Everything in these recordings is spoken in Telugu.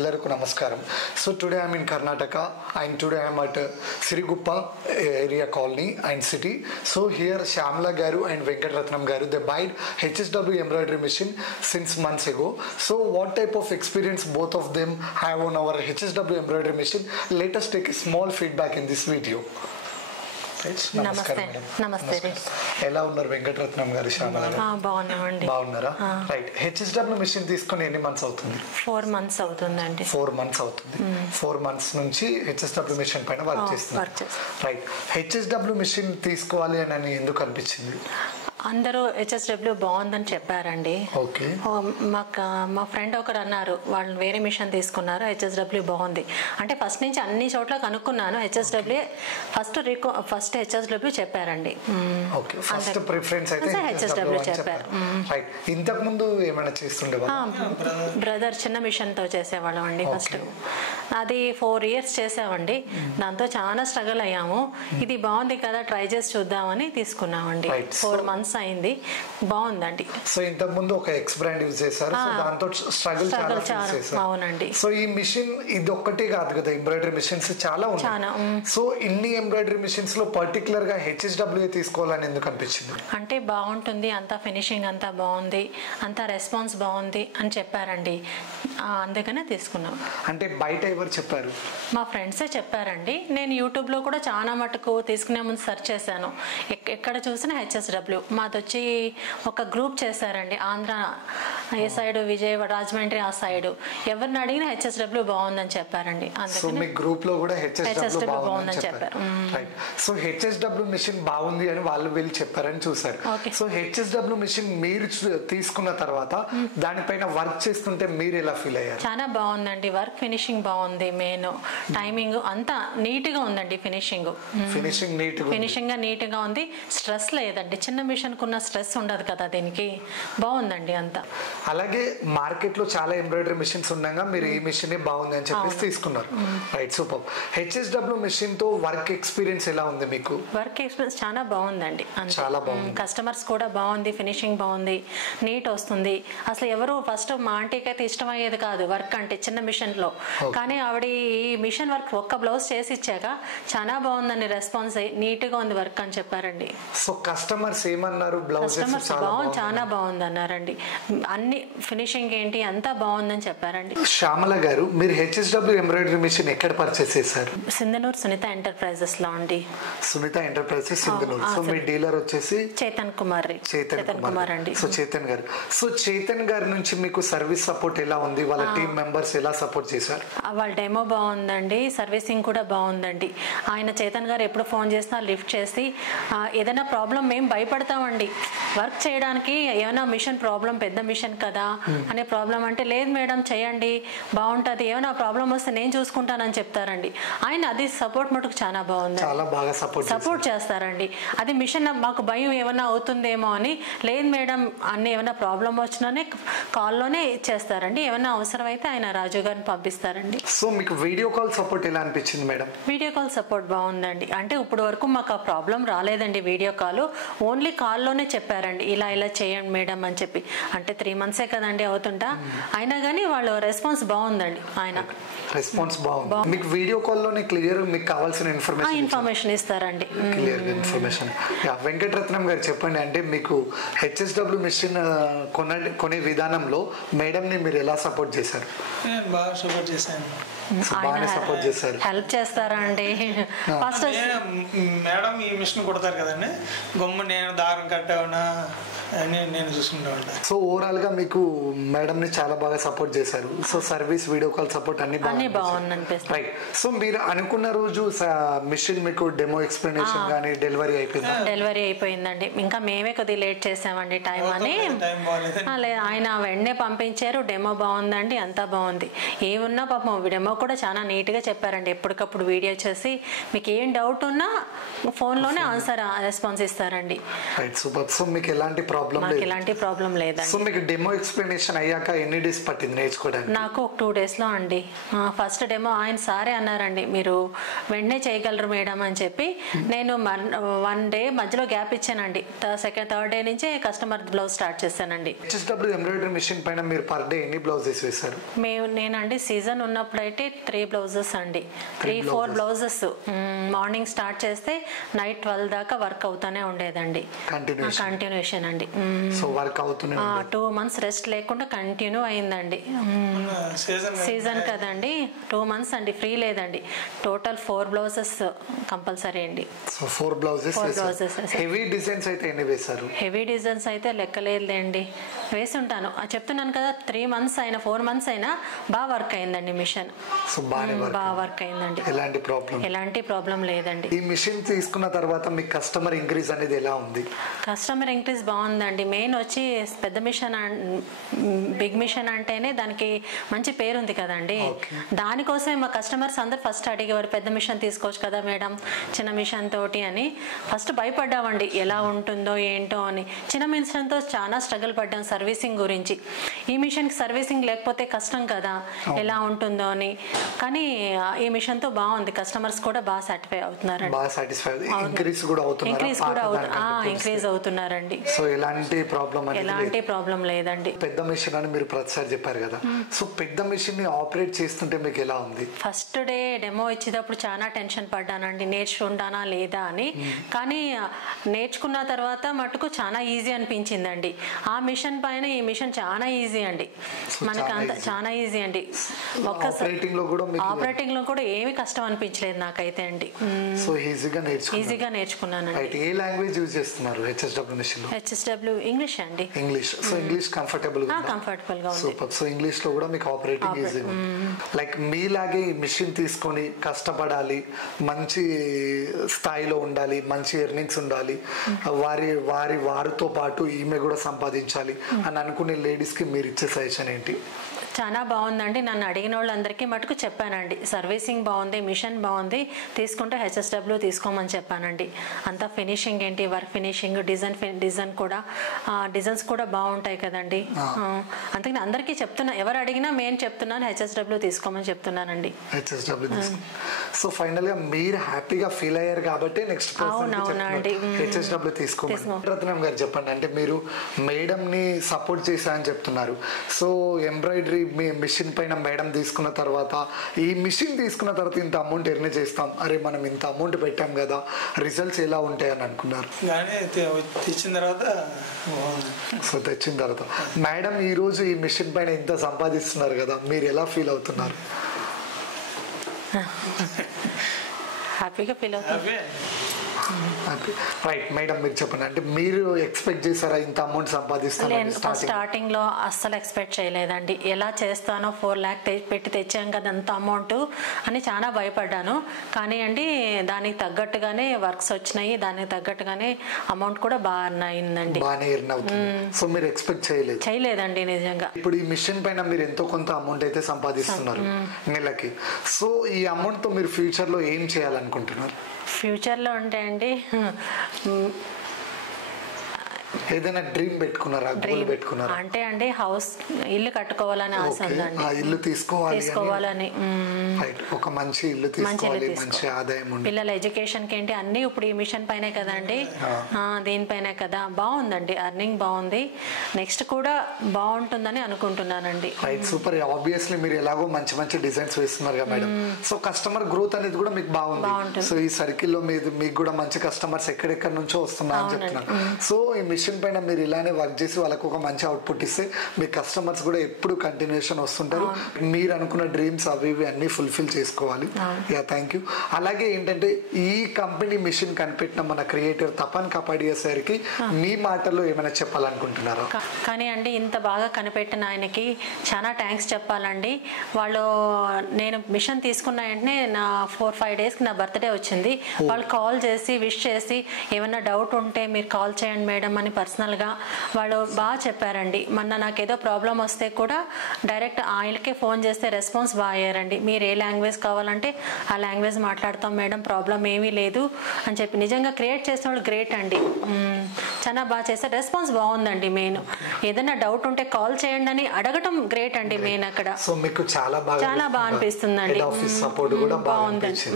Ellarku namaskaram. So today I am in Karnataka and today I am at Siriguppa area colony and city. So here Shyamala Garu and Venkatratnam Garu, they buy HSW embroidery machine since months ago. So what type of experience both of them have on our HSW embroidery machine? Let us take a small feedback in this video. నమస్తే ఎలా ఉన్నారు వెంకటరత్నం గారు? శ్యామల గారు బాగున్నారా? రైట్. హెచ్ఎస్డబ్ల్యూ మిషన్ తీసుకొని ఎన్ని మంత్స్ అవుతుంది? 4 months అవుతుందండి. 4 months అవుతుంది. 4 months నుంచి హెచ్ఎస్డబ్ల్యూ మిషన్ పైన వర్క్ చేస్తున్నారు. రైట్. హెచ్ఎస్డబ్ల్యూ మిషన్ తీసుకోవాలి అని ఎందుకు అనిపించింది? అందరూ హెచ్ఎస్డబ్ల్యూ బాగుందని చెప్పారండి. ఓకే. మా ఫ్రెండ్ ఒకరు అన్నారు వాళ్ళు వేరే మిషన్ తీసుకున్నారు, హెచ్ఎస్డబ్ల్యూ బాగుంది అంటే ఫస్ట్ నుంచి అన్ని చోట్ల కనుక్కున్నాను. హెచ్ఎస్డబ్ల్యూ ఫస్ట్ హెచ్ఎస్డబ్ల్యూ చెప్పారండి. ఓకే. ఫస్ట్ ప్రిఫరెన్స్ అయితే హెచ్ఎస్డబ్ల్యూ చెప్పారు. రైట్. ఇంతకు ముందు ఏమైనా చేస్తుండేవాళ్ళా? బ్రదర్ చిన్న మిషన్ తో చేసేవాళ్ళం అండి. ఫస్ట్ అది 4 years చేసామండి. దాంతో చాలా స్ట్రగుల్ అయ్యాము. ఇది బాగుంది కదా ట్రై చేసి చూద్దామని తీసుకున్నామండి. 4 months అయింది. బాగుందండి. సో ఇంతకు ముందు ఒక ఎక్స్ బ్రాండ్ యూజ్ చేశారు, సో దాంతో స్ట్రగుల్ చాలా ఫేస్ చేశారు. అవునండి. సో ఈ మిషన్ ఇది ఒక్కటే కాదు కదా, ఎంబ్రాయిడరీ మిషన్స్ చాలా ఉన్నాయి. సో ఇన్ని ఎంబ్రాయిడరీ మిషన్స్ లో పర్టికులర్ గా హెచ్ఎస్డబ్ల్యూ తీసుకోవాలని ఎందుకు అనిపించింది? అంటే బాగుంటుంది, అంతా ఫినిషింగ్ అంతా బాగుంది, అంతా రెస్పాన్స్ బాగుంది అని చెప్పారండి. అందుకనే తీసుకున్నాం. అంటే బయట ఎవరు చెప్పారు? మా ఫ్రెండ్సే చెప్పారండి. నేను యూట్యూబ్లో కూడా చాలా మటుకు తీసుకునే ముందు సెర్చ్ చేశాను. ఎక్కడ చూసినా హెచ్ఎస్డబ్ల్యూ. మాది వచ్చి ఒక గ్రూప్ చేశారండి, ఆంధ్ర ఏ సైడ్, విజయవాడ, రాజమండ్రి ఆ సైడ్. ఎవరిని అడిగినా హెచ్ఎస్డబ్ల్యూ బాగుందని చెప్పారండి. అందుకని గ్రూప్ లో కూడా హెచ్ఎస్డబ్ల్యూ బాగుందని చెప్పారు. సో హెచ్ఎస్డబ్ల్యూ మిషన్ బాగుంది అని వాళ్ళు వీళ్ళు చెప్పారని చూసారు. సో హెచ్ఎస్డబ్ల్యూ మిషన్ మీరు తీసుకున్న తర్వాత దానిపైన వర్క్ చేస్తుంటే మీరు ఎలా ఫీల్ అయ్యారు? చాలా బాగుందండి. వర్క్ ఫినిషింగ్ బాగుంది, మెయిన్ టైమింగ్ అంతా నీట్ గా ఉందండి. ఫినిషింగ్ నీట్ గా ఉంది. స్ట్రెస్ లేదండి. చిన్న మిషన్ కున్న స్ట్రెస్ ఉండదు కదా దీనికి. బాగుందండి అంతా. అలాగే మార్కెట్ లో చాలా ఎంబ్రాయిడరీ మిషన్స్ ఉండగా మీరు ఈ మిషన్ బాగుంది అని చెప్పేసి తీసుకున్నారు. Right, super. హెచ్ఎస్డబ్ల్యూ మిషన్ తో వర్క్ ఎక్స్పీరియన్స్ ఎలా ఉంది మీకు? వర్క్ ఎక్స్పీరియన్స్ చాలా బాగుందండి. చాలా బాగుంది. కస్టమర్స్ కూడా బాగుంది, ఫినిషింగ్ బాగుంది, నీట్ వస్తుంది. అసలు ఎవరు ఫస్ట్ మా ఆంటీకి అయితే ఇష్టమయ్యేది కాదు వర్క్ అంటే చిన్న మిషన్ లో. కానీ ఆవిడ ఈ మిషన్ వర్క్ ఒక్క బ్లౌజ్ చేసి ఇచ్చాక చాలా బాగుందని రెస్పాన్స్ నీట్ గా ఉంది వర్క్ అని చెప్పారండి. సో కస్టమర్స్ ఏమన్నారు? చాలా బాగుంది అన్నారండి. అన్ని ఫినిషింగ్ ఏంటి అంతా బాగుందని చెప్పారండి. శ్యామల గారు, మీరు హెచ్ఎస్డబ్ల్యూ ఎంబ్రాయిడరీ మిషన్ ఎక్కడ పర్చేస్ చేశారు? సింధనూరు సునీత ఎంటర్ప్రైజెస్ లో అండి. సునీత ఎంటర్ప్రైజెస్ సింధనూరు. సో మీ డీలర్ వచ్చేసి చేతన్ కుమార్ అండి. సో చేతన్ గారు, సో చేతన్ గారి నుంచి మీకు సర్వీస్ సపోర్ట్ ఎలా ఉంది? వాళ్ళ టీమ్ మెంబర్స్ ఎలా సపోర్ట్ చేశారు? వాళ్ళ డెమో బాగుందండి, సర్వీసింగ్ కూడా బాగుందండి. ఆయన చేతన్ గారు ఎప్పుడు ఫోన్ చేసినా లిఫ్ట్ చేసి ఏదైనా ప్రాబ్లం మేము భయపడతామండి వర్క్ చేయడానికి. ఏమైనా మిషన్ ప్రాబ్లం, పెద్ద మిషన్ కదా అనే ప్రాబ్లం అంటే లేదు మేడం చేయండి బాగుంటది, ఏమైనా ప్రాబ్లం వస్తే నేను చూసుకుంటానని చెప్తారండి. ఆయన అది సపోర్ట్ మటుకు చాలా బాగుంది, చాలా బాగా సపోర్ట్ చేస్తారండి. అది మిషన్ మాకు భయం ఏమైనా అవుతుందేమో అని, లేదు మేడం అన్ని ఏమైనా ప్రాబ్లం వచ్చినానే కాల్లోనే చేస్తారండి. ఏమైనా అవసరం అయితే ఆయన రాజు గారిని పంపిస్తారండి. సో మీకు వీడియో కాల్ సపోర్ట్ ఎలా అనిపించింది మేడం? వీడియో కాల్ సపోర్ట్ బాగుందండి. అంటే ఇప్పుడు వరకు మాకు ఆ ప్రాబ్లం రాలేదండి. వీడియో కాల్ ఓన్లీ కాల్లోనే చెప్పారండి, ఇలా చేయండి మేడం అని చెప్పి. అంటే 3 months కదండి అవుతుంటా, అయినా కానీ వాళ్ళు రెస్పాన్స్ బాగుందండి. ఆయన రెస్పాన్స్ బాగుంది. మీకు వీడియో కాల్ లోనే క్లియర్ మీకు కావాల్సిన ఇన్ఫర్మేషన్ ఇస్తారండి. Clear information. వెంకటరత్నం గారు చెప్పండి, అంటే మీకు హెచ్ఎస్డబ్ల్యూ మిషన్ కొనే విధానంలో మేడం ని మీరు ఎలా సపోర్ట్ చేశారు? బాగా సపోర్ట్ చేశాను. సపోర్ట్ చేశారు. హెల్ప్ చేస్తారా అండి? ఫస్ట్ మేడం ఈ మిషన్ కుడతారు కదండి, గమ్ము నేను దారం కట్టేవనా నేను చూసుకుంటా ఉంటాను. సో ఓవరాల్ గా మీకు మేడం ని చాలా బాగా సపోర్ట్ చేశారు. So service, video call support అన్ని బాగుంది అనిపిస్తుంది. రైట్. సో మీరు అనుకున్న రోజు మిషన్ మీకు డెమో ఎక్స్ప్లెనేషన్ కానీ డెలివరీ అయిపోయింది? డెలివరీ అయిపోయిందండి. ఇంకా మేమే కొద్దిగా లేట్ చేసామండి టైం అని. ఆయన వెంటనే పంపించారు. డెమో బాగుందండి, అంతా బాగుంది. ఏమున్నా పాపం డెమో కూడా చాలా నీట్ గా చెప్పారండి. ఎప్పటికప్పుడు వీడియో చేసి మీకు ఏం డౌట్ ఉన్నా ఫోన్ లోనే రెస్పాన్స్ ఇస్తారండి. Right, super. సో మీకు ఎలాంటి ప్రాబ్లం లేదండి. సో మీకు డెమో డెమో ఎక్స్ప్లెనేషన్ అయ్యాక ఎన్ని డేస్ పట్టింది నేర్చుకోవడానికి? నాకు ఒక 2 డేస్లో అండి. ఫస్ట్ డెమో ఆయన సారే అన్నారండి మీరు వెంటనే చేయగలరు మేడం అని చెప్పి. నేను 1 డే మధ్యలో గ్యాప్ ఇచ్చానండి. థర్డ్ డే నుంచే కస్టమర్ బ్లౌజ్ స్టార్ట్ చేశానండి. హెచ్ఎస్డబ్ల్యూ ఎంబ్రాయిడరీ మిషన్ పైన మీరు పర్ డే ఎన్ని బ్లౌజెస్ వేశారు? నేనండి సీజన్ ఉన్నప్పుడైతే 3 బ్లౌజెస్ అండి, 3-4 బ్లౌజెస్. మార్నింగ్ స్టార్ట్ చేస్తే నైట్ 12 దాకా వర్క్ అవుతానే ఉండేదండి. కంటిన్యూషన్ అండి. సో వర్క్ అవుతూనే 2 months రెస్ట్ లేకుండా కంటిన్యూ అయిందండి. సీజన్ కదండి, 2 months అండి, ఫ్రీ లేదండి. టోటల్ 4 బ్లౌజెస్ కంపల్సరీ అండి. So 4 blouses. హెవీ డిజైన్స్ అయితే ఎన్ని వేశారు? హెవీ డిజైన్స్ అయితే లెక్కలేదండి, వేసి ఉంటాను. చెప్తున్నాను కదా 3 months అయినా 4 months అయినా బాగా వర్క్ అయిందండి మిషన్. బాగా వర్క్ అయిందండి, ఎలాంటి ప్రాబ్లం లేదండి. ఈ మిషన్ తీసుకున్న తర్వాత మీ కస్టమర్ ఇంక్రీజ్ అనేది ఎలా ఉంది? కస్టమర్ ఇంక్రీజ్ బాగుందండి. మెయిన్ వచ్చి పెద్ద మిషన్, బిగ్ మిషన్ అంటేనే దానికి మంచి పేరు ఉంది కదండి. దానికోసమే మా కస్టమర్స్ అందరు ఫస్ట్ అడిగేవారు పెద్ద మిషన్ తీసుకోవచ్చు కదా మేడం చిన్న మిషన్ తోటి అని. ఫస్ట్ భయపడ్డామండి ఎలా ఉంటుందో ఏంటో అని. చిన్న మిషన్తో చాలా స్ట్రగుల్ పడ్డాం సర్వీసింగ్ గురించి. ఈ మిషన్కి సర్వీసింగ్ లేకపోతే కష్టం కదా ఎలా ఉంటుందో అని. కానీ ఈ మిషన్తో బాగుంది, కస్టమర్స్ కూడా బాగా సాటిస్ఫై అవుతున్నారండి. ఇంక్రీజ్ అవుతున్నారండి. సో ఎలాంటి ప్రాబ్లం లేదండి. పెద్ద మిషన్ అని మీరు ప్రతిసారి చెప్పారు కదా, సో పెద్ద మిషన్ ని ఆపరేట్ చేస్తుంటే మీకు ఎలా ఉంది? ఫస్ట్ డే డెమో ఇచ్చేటప్పుడు చాలా టెన్షన్ పడ్డానండి, నేర్చుకుంటానా లేదా అని. కానీ నేర్చుకున్న తర్వాత మటుకు చాలా ఈజీ అనిపించిందండి. ఆ మిషన్ పైన ఈ మిషన్ చాలా ఈజీ అండి, మనకు అంత చాలా ఈజీ అండి. ఒక్కసారి ఆపరేటింగ్ లో కూడా ఏమి కష్టం అనిపించలేదు నాకైతే అండి. సో ఈజీగా నేర్చుకున్నానండి. ఏ లాంగ్వేజ్ యూజ్ చేస్తున్నారు హెచ్ఎస్డబ్ల్యూ మిషన్ లో? హెచ్ఎస్డబ్ల్యూ ఇంగ్లీష్ అండి. ఇంగ్లీష్. సో ఇంగ్లీష్ కంఫర్టబుల్ గా ఉంది. సూపర్. సో ఇంగ్లీష్ లో కూడా మీకు ఆపరేటింగ్ ఈజీ ఉంది. లైక్ మీలాగే ఈ మిషన్ తీసుకొని కష్టపడాలి, మంచి స్థాయిలో ఉండాలి, మంచి ఎర్నింగ్స్ ఉండాలి, వారితో పాటు ఈమె కూడా సంపాదించాలి అని అనుకునే లేడీస్ కి మీరు ఇచ్చే సజెషన్ ఏంటి? చాలా బాగుందండి. నన్ను అడిగిన వాళ్ళందరికీ మటుకు చెప్పానండి, సర్వీసింగ్ బాగుంది, మిషన్ బాగుంది, తీసుకుంటే హెచ్ఎస్డబ్ల్యూ తీసుకోమని చెప్పానండి. అంతా ఫినిషింగ్ ఏంటి, వర్క్ ఫినిషింగ్, డిజైన్ కూడా డిజైన్స్ కూడా బాగుంటాయి కదండి. అందుకని అందరికీ చెప్తున్నా, ఎవరు అడిగినా నేను చెప్తున్నాను హెచ్ఎస్డబ్ల్యూ తీసుకోమని చెప్తున్నానండి. సో ఫైనల్ గా మీరు హ్యాపీగా ఫీల్ అయ్యారు కాబట్టి నెక్స్ట్ అవునండి హెచ్ఎస్డబ్ల్యూ తీసుకోమని. రత్నం గారు చెప్పండి, అంటే మీరు మేడం ని సపోర్ట్ చేశారని చెప్తున్నారు. సో ఎంబ్రాయిడరీ మిషన్ పైన మేడం తీసుకున్న తర్వాత, ఈ మిషన్ తీసుకున్న తర్వాత ఇంత అమౌంట్ ఎర్న్ చేస్తాం, అరే మనం ఇంత అమౌంట్ పెట్టాం కదా, రిజల్ట్స్ ఎలా ఉంటాయని అనుకున్నారు? సో తెచ్చిన తర్వాత మేడం ఈ రోజు ఈ మిషన్ పైన ఇంత సంపాదిస్తున్నారు కదా, మీరు ఎలా ఫీల్ అవుతున్నారు? హ్యాపీగా ఫీల్ అవుతుంది. రైట్ మేడం, మీరు చెప్పండి, అంటే మీరు ఎక్స్పెక్ట్ చేశారా ఇంత అమౌంట్ సంపాదిస్తాను? స్టార్టింగ్ లో అస్సలు ఎక్స్పెక్ట్ చేయలేదండి. ఎలా చేస్తానో 4 lakh పెట్టి తెచ్చాం కదా అంత అమౌంట్ అని చాలా భయపడ్డాను. కానీ అండి దానికి తగ్గట్టుగానే వర్క్స్ వచ్చినాయి, దానికి తగ్గట్టుగానే అమౌంట్ కూడా బాగా అయిందండి. సో మీరు ఎక్స్పెక్ట్ చేయలేదండి నిజంగా. ఇప్పుడు ఈ మిషన్ పైన మీరు ఎంతో కొంత అమౌంట్ అయితే సంపాదిస్తున్నారు నెలకి. సో ఈ అమౌంట్ తో మీరు ఫ్యూచర్ లో ఏం చేయాలనుకుంటున్నారు? ఫ్యూచర్లో అంటే అండి ఏదైనా డ్రీమ్ పెట్టుకున్నారా, గోల్ పెట్టుకున్నారా? అంటే అండి ఇల్లు కట్టుకోవాలని ఆశ ఉందండి. ఇల్లు తీసుకోవాలని, ఒక మంచి ఇల్లు తీసుకోవాలి, మంచి ఆదాయం ఉంది. పిల్లల ఎడ్యుకేషన్ కి ఏంటి అన్ని ఇప్పుడు ఈ మిషన్ పైనే కదండి, దీనిపైనే కదా. బాగుందండి, అర్నింగ్ బాగుంది, నెక్స్ట్ కూడా బాగుంటుందని అనుకుంటున్నానండి. సూపర్. ఆబ్వియస్లీ మీరు ఎలాగో మంచి మంచి డిజైన్స్ వేస్తున్నారు కదా మేడం, సో కస్టమర్ గ్రోత్ అనేది కూడా మీకు బాగుంది. సో ఈ సర్కిల్ లో మీకు కూడా మంచి కస్టమర్స్ ఎక్కడెక్కడ నుంచో వస్తున్నారు అని చెప్తున్నారు. సో ఈ మిషన్ పైన మీరు ఇలానే వర్క్ చేసి వాళ్ళకు ఒక మంచి అవుట్పుట్ ఇస్తే మీ కస్టమర్స్ కూడా ఎప్పుడు కంటిన్యూషన్ వస్తుంటారు. మీరు అనుకున్న డ్రీమ్స్ అవి అన్ని ఫుల్ఫిల్ చేసుకోవాలి. Yeah, thank you. అలాగే ఏంటంటే ఈ కంపెనీ మిషన్ కనిపెట్టిన మన క్రియేటర్ తపన్ కపాడియా సార్కి మీ మాటల్లో ఏమైనా చెప్పాలనుకుంటున్నారా? కానీ అండి ఇంత బాగా కనిపెట్టిన ఆయనకి చాలా థ్యాంక్స్ చెప్పాలండి. వాళ్ళు నేను మిషన్ తీసుకున్న వెంటనే నా 4-5 daysకి నా బర్త్డే వచ్చింది. వాళ్ళు కాల్ చేసి విష్ చేసి ఏమైనా డౌట్ ఉంటే మీరు కాల్ చేయండి మేడం అని పర్సనల్గా వాళ్ళు బాగా చెప్పారండి. మొన్న నాకేదో ప్రాబ్లం వస్తే కూడా డైరెక్ట్ ఆయనకే ఫోన్ చేస్తే రెస్పాన్స్ బాగా అయ్యారండి. మీరు ఏ లాంగ్వేజ్ కావాలంటే ఆ లాంగ్వేజ్ మాట్లాడతాం మేడం, ప్రాబ్లం ఏమీ లేదు అని చెప్పి. నిజంగా క్రియేట్ చేసిన వాళ్ళు గ్రేట్ అండి. చాలా బాగా చేస్తారు. రెస్పాన్స్ బాగుందండి. మెయిన్ ఏదైనా డౌట్ ఉంటే కాల్ చేయండి అని అడగటం గ్రేట్ అండి. మెయిన్ అక్కడ సో మీకు చాలా బాగా అనిపిస్తుందండి. సపోర్ట్ కూడా బాగుందండి.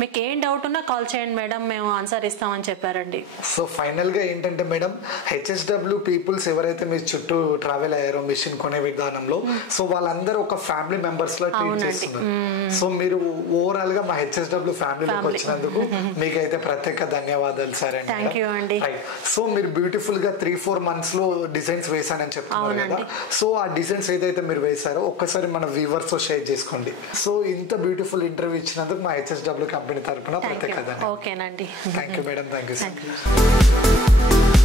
మీకు ఏం డౌట్ ఉన్నా కాల్ చేయండి మేడం, మేము ఆన్సర్ ఇస్తామని చెప్పారండి. సో ఫైనల్ గా ఏంటంటే మేడం, హెచ్ఎస్డబ్ల్యూ పీపుల్స్ ఎవరైతే మీ చుట్టూ ట్రావెల్ అయ్యారో మిషన్ కొనే విధానంలో, సో వాళ్ళందరూ ఒక ఫ్యామిలీ మెంబర్స్ లో ట్రీట్ చేస్తున్నారు. సో మీరు ఓవరాల్ గా మా హెచ్ఎస్డబ్ల్యూ ఫ్యామిలీలోకి వచ్చినందుకు మీకైతే ప్రత్యేక ధన్యవాదాలు సార్. అండి. సో మీరు బ్యూటిఫుల్ గా 3-4 months లో డిజైన్స్ వేసానని చెప్తున్నారు కదా. సో ఆ డిజైన్స్ ఏదైతే మీరు వేసారో ఒక్కసారి మన వ్యూవర్స్ తో షేర్ చేసుకోండి. సో ఇంత బ్యూటిఫుల్ ఇంటర్వ్యూ ఇచ్చినందుకు మా హెచ్ఎస్డబ్ల్యూ కంపెనీ తరఫున ప్రత్యేక ధన్యవాదాలు. ఓకేనండి. Thank you madam. Thank you.